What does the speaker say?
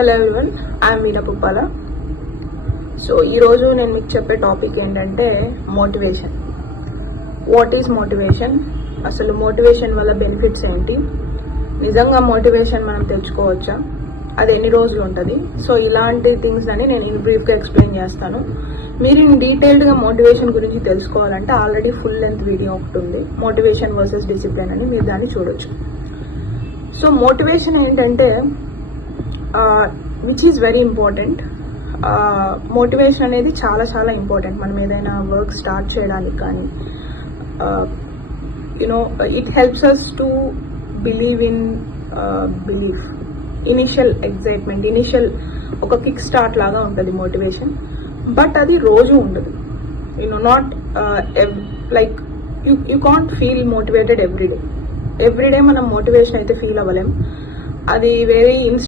Hello everyone, I'm Meena Puppala. So ఈరోజు నేను మీకు చెప్పే టాపిక్ ఏంటంటే మోటివేషన్. What is motivation? అసలు మోటివేషన్ వల్ల బెనిఫిట్స్ ఏంటి? నిజంగా మోటివేషన్ మనం తెచ్చుకోవచ్చా? అది ఎన్ని రోజులు ఉంటుంది? సో ఇలాంటి థింగ్స్ అని నేను బ్రీఫ్గా ఎక్స్ప్లెయిన్ చేస్తాను. మీరు డీటెయిల్డ్గా మోటివేషన్ గురించి తెలుసుకోవాలంటే ఆల్రెడీ ఫుల్ లెంత్ వీడియో ఒకటి ఉంది, మోటివేషన్ వర్సెస్ డిసిప్లిన్ అని, మీరు దాన్ని చూడొచ్చు. సో మోటివేషన్ ఏంటంటే which is very important. Motivation అనేది చాలా చాలా ఇంపార్టెంట్. మనం ఏదైనా వర్క్ స్టార్ట్ చేయడానికి కానీ it helps us to believe in belief. Initial excitement, initial ఒక కిక్ స్టార్ట్ లాగా ఉంటుంది మోటివేషన్. బట్ అది రోజు ఉండదు. Not like you can't feel motivated everyday మనం మోటివేషన్ అయితే ఫీల్ అవ్వలేం. అది వెరీ